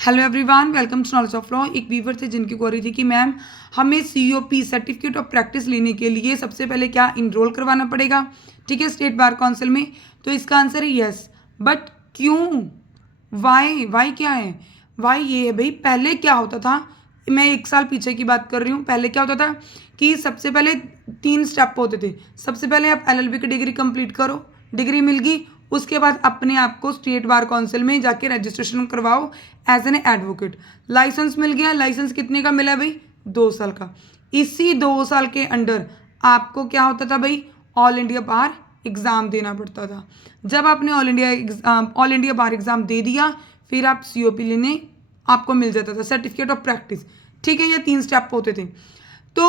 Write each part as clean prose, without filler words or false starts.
Hello everyone, welcome to knowledge of law. एक viewer थे जिनकी क्वेरी थी कि मैम हमें सीओपी सर्टिफिकेट ऑफ प्रैक्टिस लेने के लिए सबसे पहले क्या इनरोल करवाना पड़ेगा, ठीक है, स्टेट बार काउंसिल में। तो इसका आंसर है यस। बट क्यों, वाई क्या है? वाई ये है भाई, पहले क्या होता था, मैं 1 साल पीछे की बात कर रही हूँ। पहले क्या होता था कि सबसे पहले 3 स्टेप होते थे। सबसे पहले आप एलएलबी की डिग्री कंप्लीट करो, डिग्री मिल गई, उसके बाद अपने आप को स्टेट बार काउंसिल में जाके रजिस्ट्रेशन करवाओ एज एन एडवोकेट। लाइसेंस मिल गया। लाइसेंस कितने का मिला भाई? 2 साल का। इसी 2 साल के अंडर आपको क्या होता था भाई? ऑल इंडिया बार एग्ज़ाम देना पड़ता था। जब आपने ऑल इंडिया बार एग्ज़ाम दे दिया, फिर आप सीओपी लेने आपको मिल जाता था, सर्टिफिकेट ऑफ प्रैक्टिस, ठीक है। ये 3 स्टेप होते थे। तो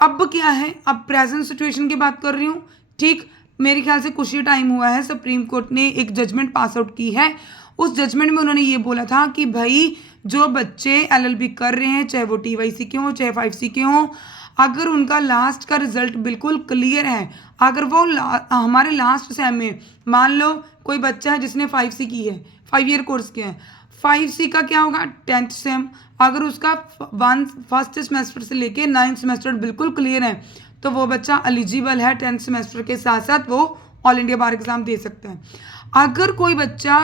अब क्या है, अब प्रेजेंट सिचुएशन की बात कर रही हूँ, ठीक। मेरे ख्याल से कुछ ही टाइम हुआ है, सुप्रीम कोर्ट ने एक जजमेंट पास आउट की है। उस जजमेंट में उन्होंने ये बोला था कि भाई जो बच्चे एलएलबी कर रहे हैं, चाहे वो टीवाईसी के हों चाहे 5C के हों, अगर उनका लास्ट का रिजल्ट बिल्कुल क्लियर है, अगर वो हमारे लास्ट सेम में, मान लो कोई बच्चा है जिसने 5C की है, 5 ईयर कोर्स किया है, 5C का क्या होगा? 10th same. अगर उसका फर्स्ट सेमेस्टर से लेके 9th सेमेस्टर बिल्कुल क्लियर है, तो वो बच्चा एलिजिबल है 10th सेमेस्टर के साथ साथ वो ऑल इंडिया बार एग्ज़ाम दे सकता है। अगर कोई बच्चा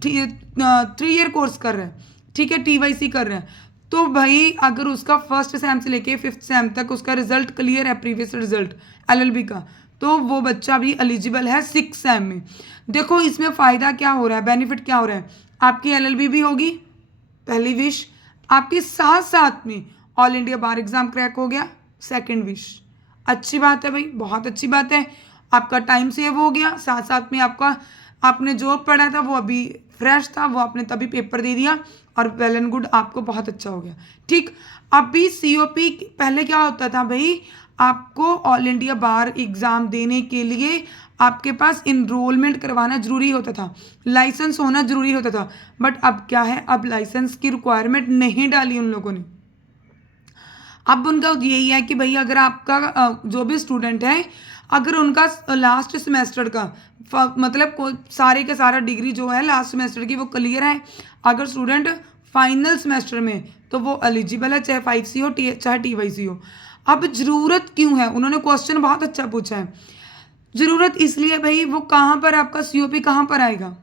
3 ईयर कोर्स कर रहा है, ठीक है, टीवाईसी कर रहा है, तो भाई अगर उसका फर्स्ट सेम से लेके 5th सेम तक उसका रिजल्ट क्लियर है, प्रीवियस रिजल्ट एलएलबी का, तो वो बच्चा भी एलिजिबल है 6th सेम में। देखो इसमें फ़ायदा क्या हो रहा है, बेनिफिट क्या हो रहा है? आपकी एलएलबी भी होगी, पहली विश। आपके साथ साथ में ऑल इंडिया बार एग्ज़ाम क्रैक हो गया, सेकंड विश। अच्छी बात है भाई, बहुत अच्छी बात है। आपका टाइम सेव हो गया, साथ साथ में आपका, आपने जो पढ़ा था वो अभी फ्रेश था, वो आपने तभी पेपर दे दिया और वेल एंड गुड, आपको बहुत अच्छा हो गया, ठीक। अभी सीओपी पहले क्या होता था भाई, आपको ऑल इंडिया बार एग्ज़ाम देने के लिए आपके पास इनरोलमेंट करवाना ज़रूरी होता था, लाइसेंस होना ज़रूरी होता था। बट अब क्या है, अब लाइसेंस की रिक्वायरमेंट नहीं डाली उन लोगों ने। अब उनका यही है कि भाई अगर आपका जो भी स्टूडेंट है, अगर उनका लास्ट सेमेस्टर का मतलब सारे का सारा डिग्री जो है लास्ट सेमेस्टर की वो क्लियर है, अगर स्टूडेंट फाइनल सेमेस्टर में, तो वो एलिजिबल है, चाहे 5C हो चाहे टीवाईसी हो। अब ज़रूरत क्यों है? उन्होंने क्वेश्चन बहुत अच्छा पूछा है। ज़रूरत इसलिए भाई, वो कहाँ पर आपका सीओपी कहाँ पर आएगा,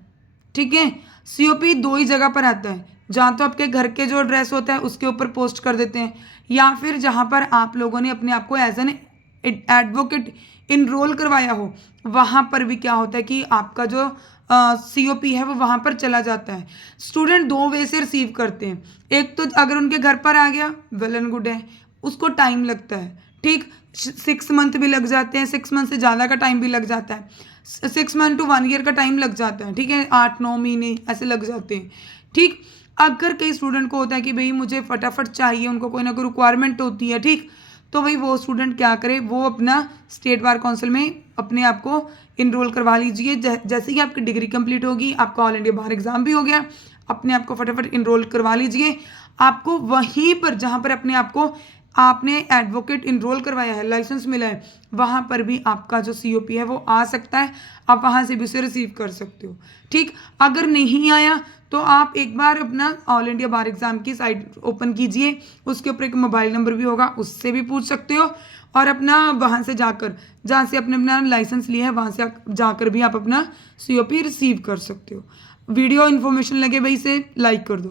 ठीक है। सीओपी 2 ही जगह पर आता है, जहाँ तो आपके घर के जो एड्रेस होता है उसके ऊपर पोस्ट कर देते हैं, या फिर जहाँ पर आप लोगों ने अपने आप को एज एन एडवोकेट इनरोल करवाया हो, वहाँ पर भी क्या होता है कि आपका जो सीओपी है वो वहाँ पर चला जाता है। स्टूडेंट 2 वे से रिसीव करते हैं। एक तो अगर उनके घर पर आ गया, वेल एंड गुड है, उसको टाइम लगता है, ठीक। 6 मंथ भी लग जाते हैं, 6 मंथ से ज़्यादा का टाइम भी लग जाता है, 6 मंथ टू 1 ईयर का टाइम लग जाता है, ठीक है, 8-9 महीने ऐसे लग जाते हैं, ठीक। अगर कई स्टूडेंट को होता है कि भाई मुझे फटाफट चाहिए, उनको कोई ना कोई रिक्वायरमेंट होती है, ठीक, तो भाई वो स्टूडेंट क्या करे, वो अपना स्टेट बार काउंसिल में अपने आप को इनरोल करवा लीजिए। जैसे ही आपकी डिग्री कंप्लीट होगी, आपका ऑल इंडिया बार एग्ज़ाम भी हो गया, अपने आप को फटाफट इनरोल करवा लीजिए। आपको वहीं पर जहाँ पर अपने आप को आपने एडवोकेट इनरोल करवाया है, लाइसेंस मिला है, वहाँ पर भी आपका जो सीओपी है वो आ सकता है, आप वहाँ से भी उसे रिसीव कर सकते हो, ठीक। अगर नहीं आया तो आप एक बार अपना ऑल इंडिया बार एग्ज़ाम की साइट ओपन कीजिए, उसके ऊपर एक मोबाइल नंबर भी होगा, उससे भी पूछ सकते हो, और अपना वहाँ से जाकर, जहाँ से अपने अपना लाइसेंस लिया है वहाँ से जाकर भी आप अपना सीओपी रिसीव कर सकते हो। वीडियो इन्फॉर्मेशन लगे भाई, इसे लाइक कर दो।